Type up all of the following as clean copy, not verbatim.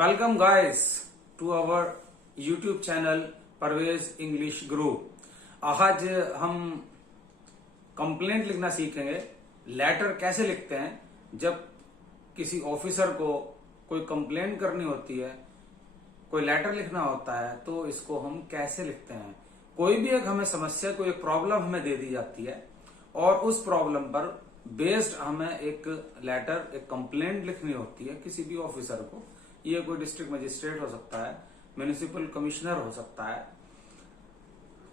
Welcome guys to our YouTube channel Parvez English Guru. आज हम complaint लिखना सीखेंगे। लेटर कैसे लिखते हैं जब किसी ऑफिसर को कोई कंप्लेंट करनी होती है, कोई लेटर लिखना होता है तो इसको हम कैसे लिखते हैं। कोई भी एक हमें समस्या, कोई एक प्रॉब्लम हमें दे दी जाती है और उस प्रॉब्लम पर बेस्ड हमें एक लेटर, एक कंप्लेंट लिखनी होती है किसी भी ऑफिसर को। ये कोई डिस्ट्रिक्ट मजिस्ट्रेट हो सकता है, म्युनिसिपल कमिश्नर हो सकता है,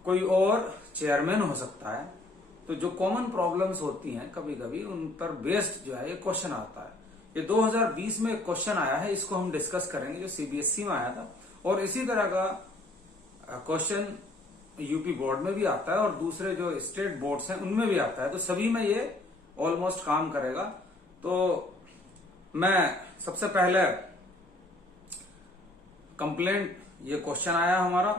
कोई और चेयरमैन हो सकता है। तो जो कॉमन प्रॉब्लम्स होती हैं कभी कभी उन पर बेस्ड जो है ये क्वेश्चन आता है। ये 2020 में एक क्वेश्चन आया है, इसको हम डिस्कस करेंगे, जो सीबीएसई में आया था। और इसी तरह का क्वेश्चन यूपी बोर्ड में भी आता है और दूसरे जो स्टेट बोर्ड्स हैं उनमें भी आता है। तो सभी में ये ऑलमोस्ट काम करेगा। तो मैं सबसे पहले कंप्लेंट, ये क्वेश्चन आया हमारा,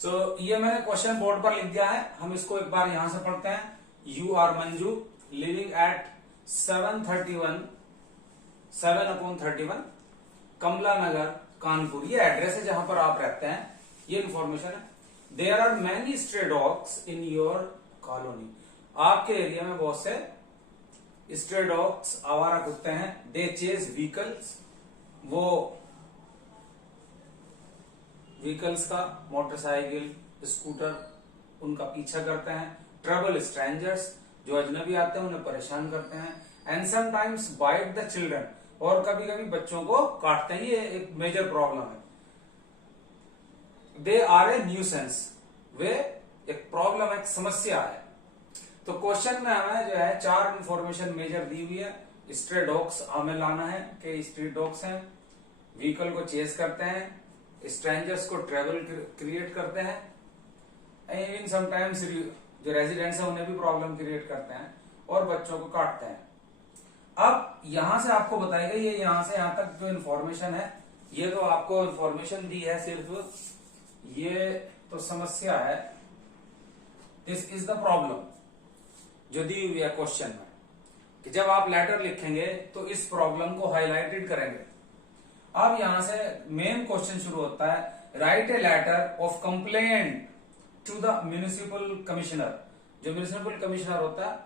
तो ये मैंने क्वेश्चन बोर्ड पर लिख दिया है। हम इसको एक बार यहां से पढ़ते हैं। You are Manju living at 7/31 Kamla Nagar Kanpur. ये एड्रेस है जहां पर आप रहते हैं, ये इंफॉर्मेशन है। There are many stray dogs in your colony. आपके एरिया में बहुत से स्ट्रे डॉग्स, आवारा कुत्ते हैं। दे चेज व्हीकल्स, वो व्हीकल्स का, मोटरसाइकिल, स्कूटर, उनका पीछा करते हैं। ट्रबल स्ट्रेंजर्स, जो अजनबी आते हैं उन्हें परेशान करते हैं। And sometimes bite the children, और कभी कभी बच्चों को काटते हैं। ये एक मेजर प्रॉब्लम है। दे आर ए न्यूसेंस, वे एक प्रॉब्लम, एक समस्या है। तो क्वेश्चन में हमें जो है 4 इंफॉर्मेशन मेजर दी हुई है। स्ट्रे डॉग्स हमें लाना है कि स्ट्रे डॉग्स हैं, व्हीकल को चेज करते हैं, स्ट्रेंजर्स को ट्रेवल क्रिएट करते हैं, इवन समटाइम्स जो रेजिडेंट्स हैं उन्हें भी प्रॉब्लम क्रिएट करते हैं और बच्चों को काटते हैं। अब यहां से आपको बताई गई है, यहां से यहां तक जो इन्फॉर्मेशन है, ये तो आपको इन्फॉर्मेशन दी है सिर्फ, ये तो समस्या है। दिस इज द प्रॉब्लम जो दी हुई है क्वेश्चन में, कि जब आप लेटर लिखेंगे तो इस प्रॉब्लम को हाईलाइटेड करेंगे। अब यहां से मेन क्वेश्चन शुरू होता है। Write a letter of complaint to the municipal commissioner. जो म्युनिसिपल कमिश्नर होता है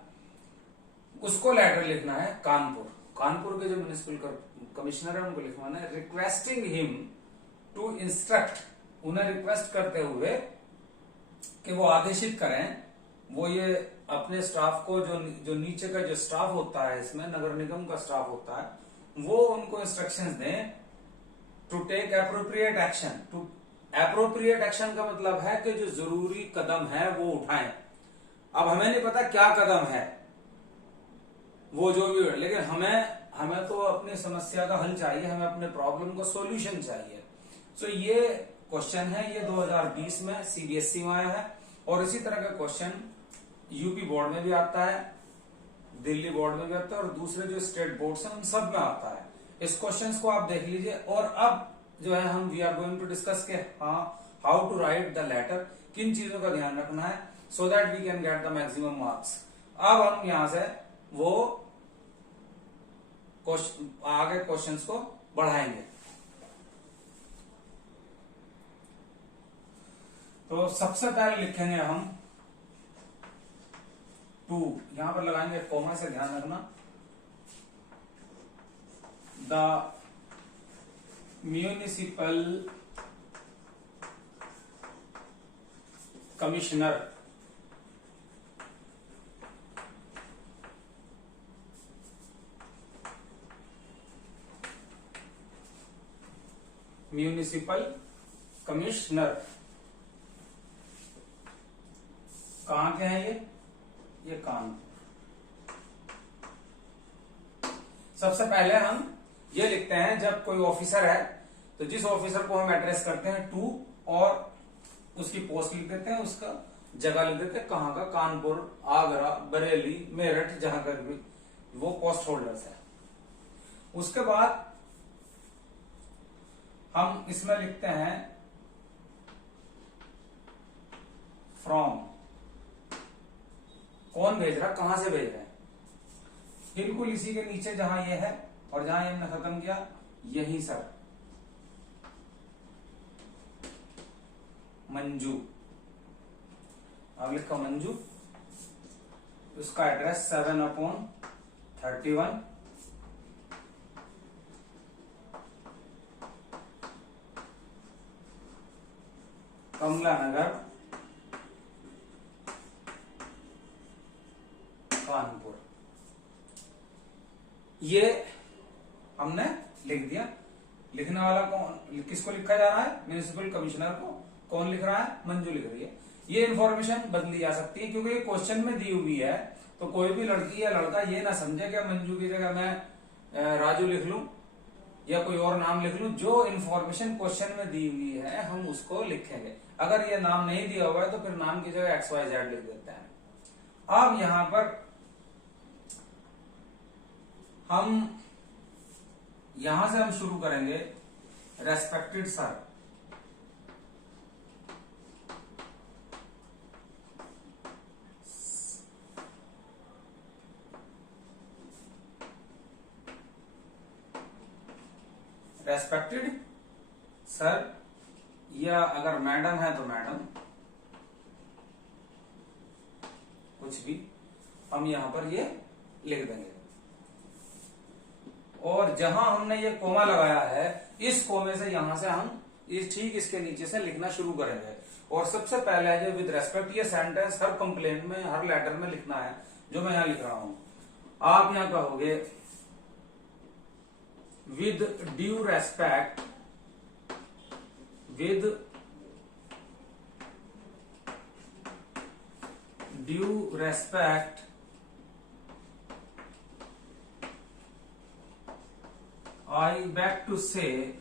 उसको लेटर लिखना है कानपुर के जो म्युनिसिपल कमिश्नर है उनको लिखवाना है। रिक्वेस्टिंग हिम टू इंस्ट्रक्ट, उन्हें रिक्वेस्ट करते हुए कि वो आदेशित करें, वो ये अपने स्टाफ को, जो नीचे का जो स्टाफ होता है, इसमें नगर निगम का स्टाफ होता है, वो उनको इंस्ट्रक्शंस दें to take appropriate action. To appropriate action का मतलब है कि जो जरूरी कदम है वो उठाएं। अब हमें नहीं पता क्या कदम है, वो जो भी, लेकिन हमें तो अपनी समस्या का हल चाहिए, हमें अपने प्रॉब्लम का सॉल्यूशन चाहिए। सो ये क्वेश्चन है, ये 2020 में सीबीएसई में आया है। और इसी तरह का क्वेश्चन यूपी बोर्ड में भी आता है, दिल्ली बोर्ड में भी आता है और दूसरे जो स्टेट बोर्ड हैं उन सब में आता है। इस क्वेश्चन को आप देख लीजिए। और अब जो है हम we are going to discuss के how to write the letter, किन चीजों का ध्यान रखना है so that we can get the maximum marks. अब हम यहां से वो आगे क्वेश्चंस को बढ़ाएंगे। तो सबसे पहले लिखेंगे हम टू, यहां पर लगाएंगे कॉमा से, ध्यान रखना। The municipal commissioner municipal commissioner कहां के हैं ये कानपुर। सबसे पहले हम ये लिखते हैं, जब कोई ऑफिसर है तो जिस ऑफिसर को हम एड्रेस करते हैं टू, और उसकी पोस्ट लिख देते हैं, उसका जगह लिख देते हैं, कहां का, कानपुर, आगरा, बरेली, मेरठ, जहां का भी वो पोस्ट होल्डर्स है। उसके बाद हम इसमें लिखते हैं फ्रॉम, कौन भेज रहा, कहां से भेज रहे हैं। बिल्कुल इसी के नीचे जहां ये है और जहां ये हमने खत्म किया यही सर मंजू, अब लिखा मंजू, उसका एड्रेस 7/31 कमला नगर कानपुर। ये हमने लिख दिया। लिखने वाला कौन, किसको लिखा जा रहा है, म्युनिसिपल कमिश्नर को। कौन लिख रहा है, मंजू लिख रही है। ये इंफॉर्मेशन बदली जा सकती है क्योंकि ये क्वेश्चन में दी हुई है, तो कोई भी लड़की या लड़का ये ना समझे कि मंजू की जगह मैं राजू लिख लूं या कोई और नाम लिख लूं। जो इंफॉर्मेशन क्वेश्चन में दी हुई है हम उसको लिखेंगे। अगर ये नाम नहीं दिया हुआ है तो फिर नाम की जगह XYZ लिख देते हैं। अब यहां पर यहां से हम शुरू करेंगे, रेस्पेक्टेड सर, रेस्पेक्टेड सर, या अगर मैडम है तो मैडम, कुछ भी हम यहां पर ये लिख देंगे। और जहां हमने ये कोमा लगाया है, इस कोमे से यहां से हम ठीक इसके नीचे से लिखना शुरू करेंगे। और सबसे पहले है जो विद रेस्पेक्ट, ये सेंटेंस हर कंप्लेंट में, हर लेटर में लिखना है, जो मैं यहां लिख रहा हूं। आप यहां कहोगे with due respect, with due respect I beg to say,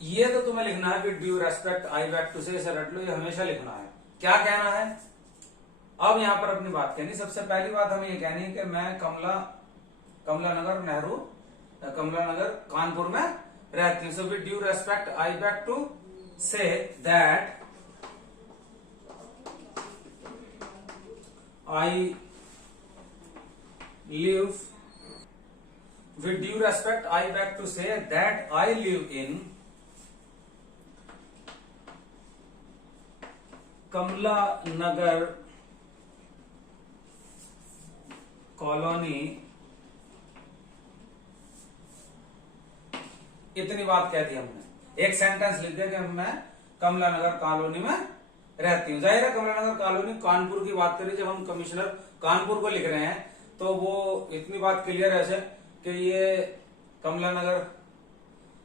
ये तो तुम्हें लिखना है with due respect I beg to say, इसे रट लो, ये हमेशा लिखना है। क्या कहना है, अब यहां पर अपनी बात कहनी। सबसे पहली बात हमें ये कहनी है कि मैं कमला नगर कानपुर में रहती हूं। So with due respect I beg to say that I live, with due respect I beg to say that I live in Kamla Nagar colony. इतनी बात कह दी हमने। एक सेंटेंस लिख दिया कि मैं कमला नगर कॉलोनी में रहती हूं। जाहिर है कमला नगर कॉलोनी कानपुर की बात करें, जब हम कमिश्नर कानपुर को लिख रहे हैं तो वो इतनी बात क्लियर है ऐसे कि ये कमला नगर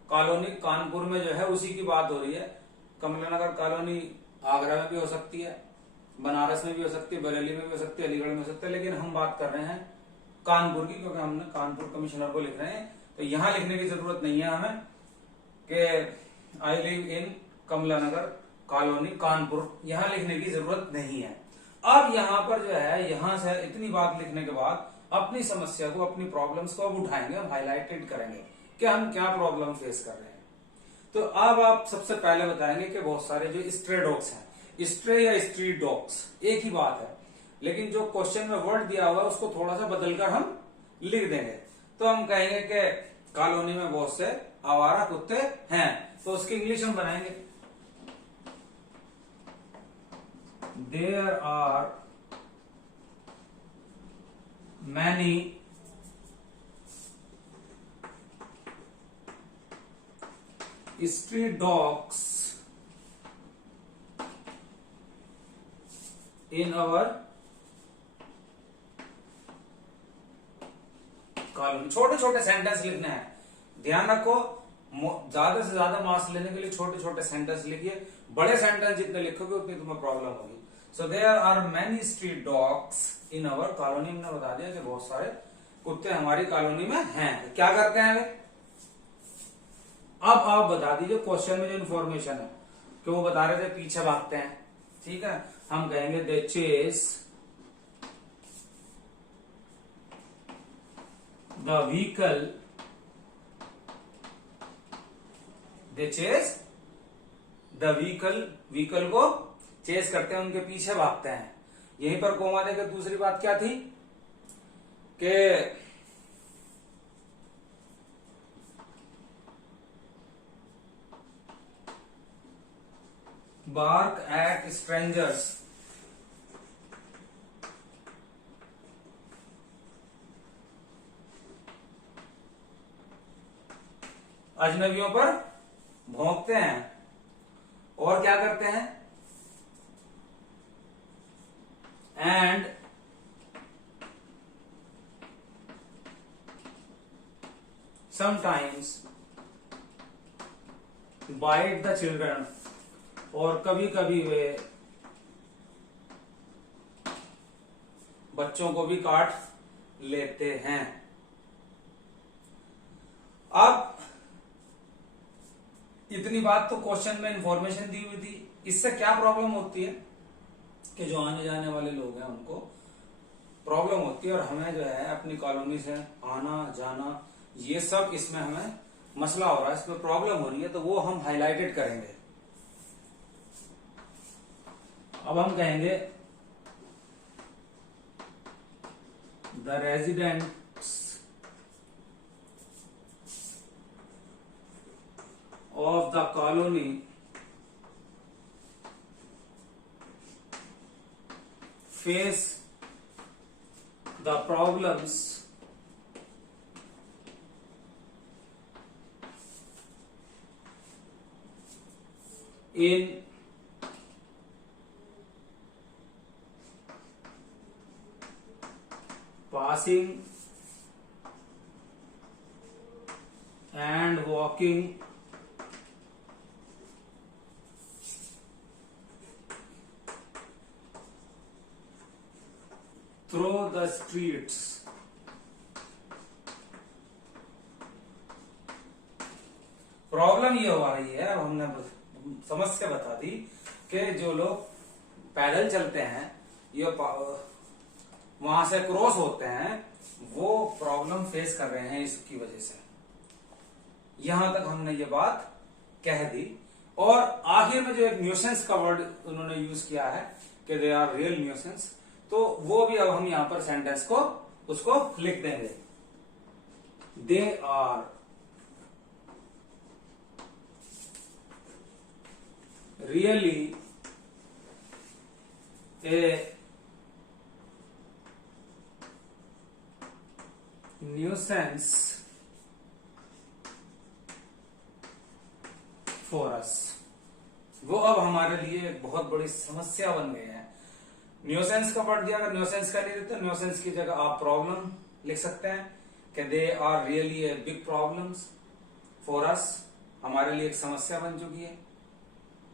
कॉलोनी कानपुर में जो है उसी की बात हो रही है। कमला नगर कॉलोनी आगरा में भी हो सकती है, बनारस में भी हो सकती है, बरेली में भी हो सकती है, अलीगढ़ में हो सकती है, लेकिन हम बात कर रहे हैं कानपुर की, क्योंकि हमने कानपुर कमिश्नर को लिख रहे हैं। तो यहां लिखने की जरूरत नहीं है हमें कि I live in Kamla Nagar colony Kanpur, यहां लिखने की जरूरत नहीं है। अब यहां पर जो है, यहां से इतनी बात लिखने के बाद अपनी समस्या को, अपनी प्रॉब्लम्स को अब उठाएंगे, हम हाईलाइटेड करेंगे कि हम क्या प्रॉब्लम फेस कर रहे हैं। तो अब आप सबसे पहले बताएंगे कि बहुत सारे जो स्ट्रे डॉग्स हैं, स्ट्रे या स्ट्रीट डॉग्स एक ही बात है, लेकिन जो क्वेश्चन में वर्ड दिया हुआ है उसको थोड़ा सा बदलकर हम लिख देंगे। तो हम कहेंगे कि कॉलोनी में बहुत से आवारा कुत्ते हैं, तो उसकी इंग्लिश हम बनाएंगे There are many street dogs in our column. छोटे छोटे सेंटेंस लिखने हैं, ध्यान रखो, ज्यादा से ज्यादा मार्क्स लेने के लिए छोटे छोटे सेंटेंस लिखिए। बड़े सेंटेंस जितने लिखोगे उतनी तुम्हें प्रॉब्लम होगी। So there are many street dogs in our colony. हमने बता दिया कि बहुत सारे कुत्ते हमारी कॉलोनी में हैं। क्या करते हैं वे? अब आप बता दीजिए क्वेश्चन में जो इन्फॉर्मेशन है कि वो बता रहे थे पीछे भागते हैं, ठीक है। हम कहेंगे they chase the vehicle, they chase the vehicle, vehicle को चेस करते हैं, उनके पीछे भागते हैं। यहीं पर कोमा देकर दूसरी बात क्या थी कि बार्क एट स्ट्रेंजर्स, अजनबियों पर भौंकते हैं। और क्या करते हैं? And sometimes bite the children, और कभी कभी वे बच्चों को भी काट लेते हैं। अब इतनी बात तो क्वेश्चन में इंफॉर्मेशन दी हुई थी। इससे क्या प्रॉब्लम होती है कि जो आने जाने वाले लोग हैं उनको प्रॉब्लम होती है, और हमें जो है अपनी कॉलोनी से आना जाना ये सब इसमें हमें मसला हो रहा है, इसमें प्रॉब्लम हो रही है, तो वो हम हाईलाइटेड करेंगे। अब हम कहेंगे the residents of the colony face the problems in passing and walking through the streets। Problem ये हो रही है, अब हमने समस्या बता दी कि जो लोग पैदल चलते हैं ये वहां से क्रॉस होते हैं, वो प्रॉब्लम फेस कर रहे हैं इसकी वजह से। यहां तक हमने ये बात कह दी, और आखिर में जो एक न्यूसेंस का वर्ड उन्होंने यूज किया है कि दे आर रियल न्यूसेंस, तो वो भी अब हम यहां पर सेंटेंस को उसको लिख देंगे। They are really a nuisance for us. वो अब हमारे लिए एक बहुत बड़ी समस्या बन गए हैं। न्यूसेंस का पढ़ दिया, अगर न्यूसेंस का नहीं देते, न्यूसेंस की जगह आप प्रॉब्लम लिख सकते हैं कि they are really a big problems for us, हमारे लिए एक समस्या बन चुकी है।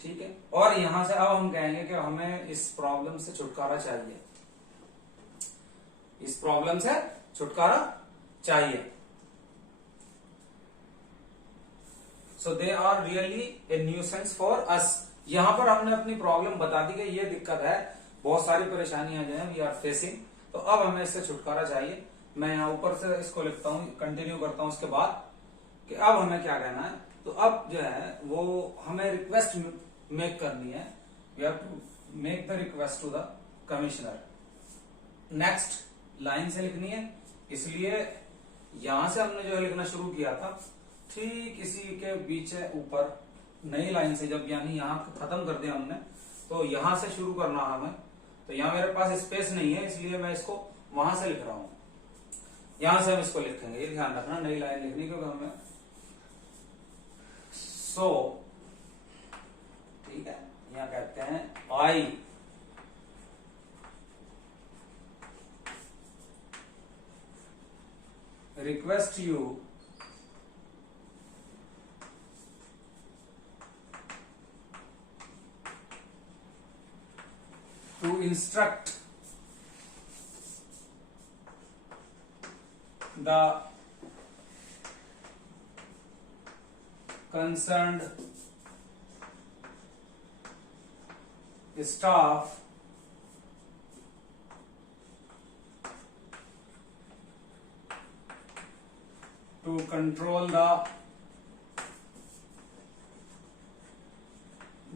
ठीक है, और यहां से अब हम कहेंगे कि हमें इस प्रॉब्लम से छुटकारा चाहिए, इस प्रॉब्लम से छुटकारा चाहिए। So they are really a nuisance for us. यहां पर हमने अपनी प्रॉब्लम बता दी कि ये दिक्कत है, बहुत सारी परेशानियां जो है वी आर फेसिंग, तो अब हमें इससे छुटकारा चाहिए। मैं यहां ऊपर से इसको लिखता हूं, कंटिन्यू करता हूं उसके बाद कि अब हमें क्या कहना है। तो अब जो है वो हमें रिक्वेस्ट मेक करनी है, we have to make the request to the commissioner. Next line से लिखनी है, इसलिए यहां से हमने जो है लिखना शुरू किया था, ठीक इसी के बीच ऊपर नई लाइन से, जब यानी यहां खत्म कर दिया हमने, तो यहां से शुरू करना हमें। तो यहां मेरे पास स्पेस नहीं है, इसलिए मैं इसको वहां से लिख रहा हूं, यहां से हम इसको लिखेंगे। ये ध्यान रखना, नई लाइन लिखनी, क्योंकि हमें सो ठीक है, यहां कहते हैं I request you to instruct the concerned staff to control the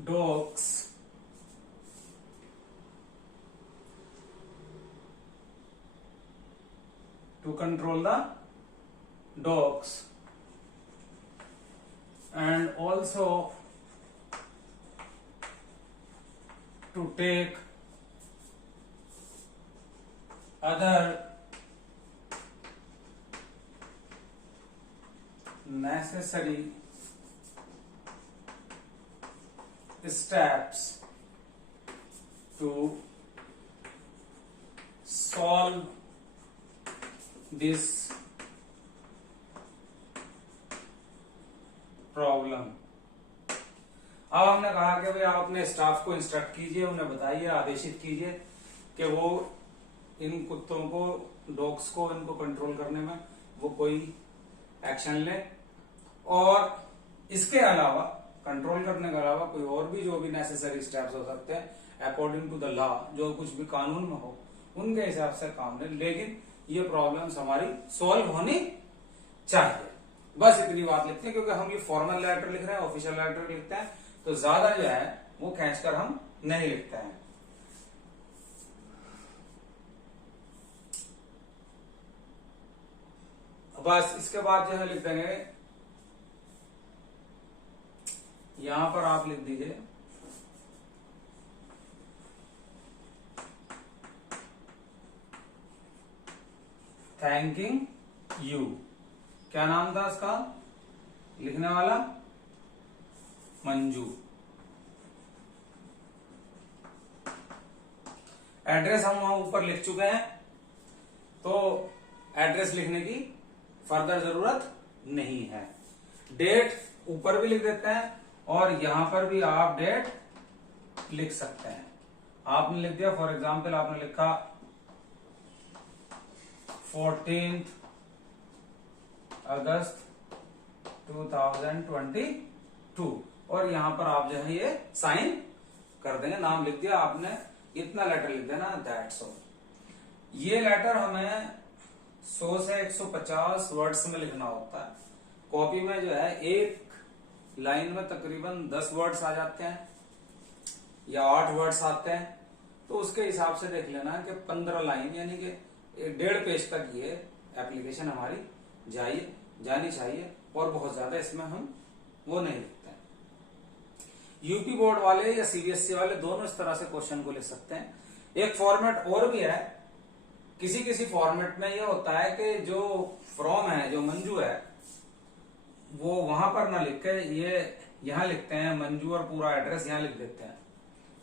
dogs to control the dogs, and also to take other necessary steps to solve this problem. अब हमने कहा कि भाई आप अपने स्टाफ को इंस्ट्रक्ट कीजिए, उन्हें बताइए, आदेशित कीजिए कि वो इन कुत्तों को, डॉग्स को, इनको कंट्रोल करने में वो कोई एक्शन ले, और इसके अलावा कंट्रोल करने के अलावा कोई और भी जो भी नेसेसरी स्टेप्स हो सकते हैं अकॉर्डिंग टू द लॉ, जो कुछ भी कानून में हो उनके हिसाब से काम ले, लेकिन ये प्रॉब्लम्स हमारी सॉल्व होनी चाहिए। बस इतनी बात लिखते हैं, क्योंकि हम ये फॉर्मल लेटर लिख रहे हैं, ऑफिशियल लेटर लिखते हैं, तो ज्यादा जो है वो खींचकर हम नहीं लिखते हैं। बस इसके बाद जो है लिख देंगे, यहां पर आप लिख दीजिए थैंकिंग यू। क्या नाम था इसका लिखने वाला? मंजू। एड्रेस हम वहां ऊपर लिख चुके हैं, तो एड्रेस लिखने की फर्दर जरूरत नहीं है। डेट ऊपर भी लिख देते हैं, और यहां पर भी आप डेट लिख सकते हैं। आपने लिख दिया, फॉर एग्जाम्पल आपने लिखा 14 अगस्त 2022, और यहां पर आप जो है ये साइन कर देंगे। नाम लिख दिया आपने, इतना लेटर लिख देना, दैट्स ऑल। ये लेटर हमें 100 से 150 वर्ड्स में लिखना होता है। कॉपी में जो है एक लाइन में तकरीबन 10 वर्ड्स आ जाते हैं या 8 वर्ड्स आते हैं, तो उसके हिसाब से देख लेना कि 15 लाइन यानी कि 1.5 पेज तक ये एप्लीकेशन हमारी जानी चाहिए, और बहुत ज्यादा इसमें हम वो नहीं लिखते हैं। यूपी बोर्ड वाले या सीबीएसई वाले दोनों इस तरह से क्वेश्चन को लिख सकते हैं। एक फॉर्मेट और भी है, किसी फॉर्मेट में ये होता है कि जो फ्रॉम है, जो मंजू है, वो वहां पर ना लिख के ये यहां लिखते हैं मंजू, और पूरा एड्रेस यहां लिख देते हैं।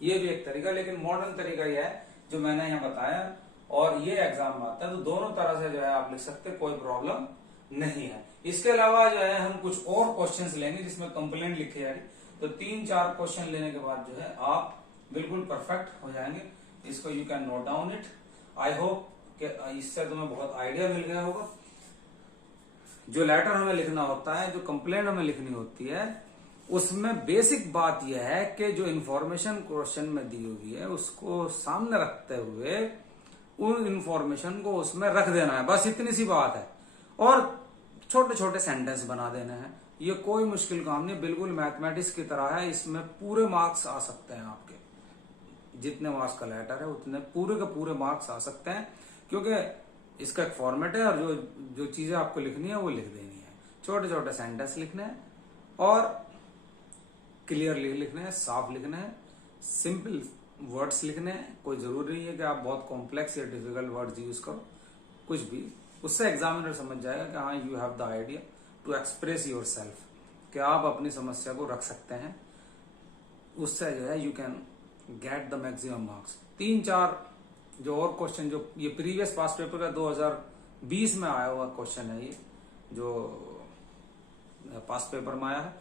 ये भी एक तरीका, लेकिन मॉडर्न तरीका ये है जो मैंने यहाँ बताया, और ये एग्जाम में आता है, तो दोनों तरह से जो है आप लिख सकते हैं, कोई प्रॉब्लम नहीं है। इसके अलावा जो है हम कुछ और क्वेश्चंस लेंगे जिसमें कंप्लेंट लिखी जा रही, तो 3-4 क्वेश्चन लेने के बाद जो है आप बिल्कुल परफेक्ट हो जाएंगे। इसको you can note down it. I hope कि इससे तुम्हें बहुत आइडिया मिल गया होगा। जो लेटर हमें लिखना होता है, जो कंप्लेंट हमें लिखनी होती है, उसमें बेसिक बात यह है कि जो इंफॉर्मेशन क्वेश्चन में दी हुई है उसको सामने रखते हुए उन इंफॉर्मेशन को उसमें रख देना है, बस इतनी सी बात है। और छोटे छोटे सेंटेंस बना देने हैं। ये कोई मुश्किल काम नहीं, बिल्कुल मैथमेटिक्स की तरह है। इसमें पूरे मार्क्स आ सकते हैं आपके, जितने मार्क्स का लेटर है उतने पूरे के पूरे मार्क्स आ सकते हैं, क्योंकि इसका एक फॉर्मेट है, और जो चीजें आपको लिखनी है वो लिख देनी है। छोटे छोटे सेंटेंस लिखने हैं, और क्लियरली लिखने हैं, साफ लिखने हैं, सिंपल वर्ड्स लिखने हैं। कोई जरूरी नहीं है कि आप बहुत कॉम्प्लेक्स या डिफिकल्ट वर्ड्स यूज करो, कुछ भी। उससे एग्जामिनर समझ जाएगा कि हाँ, you have the idea to express yourself, कि आप अपनी समस्या को रख सकते हैं। उससे जो है you can get the maximum marks. 3-4 जो और क्वेश्चन, जो ये प्रीवियस पास्ट पेपर का 2020 में आया हुआ क्वेश्चन है, ये जो पास्ट पेपर में आया है,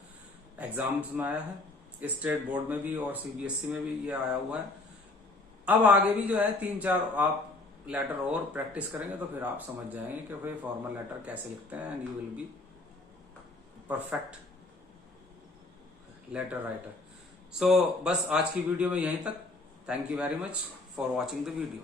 एग्जाम्स में आया है, स्टेट बोर्ड में भी और सीबीएसई में भी ये आया हुआ है। अब आगे भी जो है 3-4 आप लेटर और प्रैक्टिस करेंगे तो फिर आप समझ जाएंगे कि भाई फॉर्मल लेटर कैसे लिखते हैं, and you will be perfect letter writer. So बस आज की वीडियो में यहीं तक। Thank you very much for watching the video.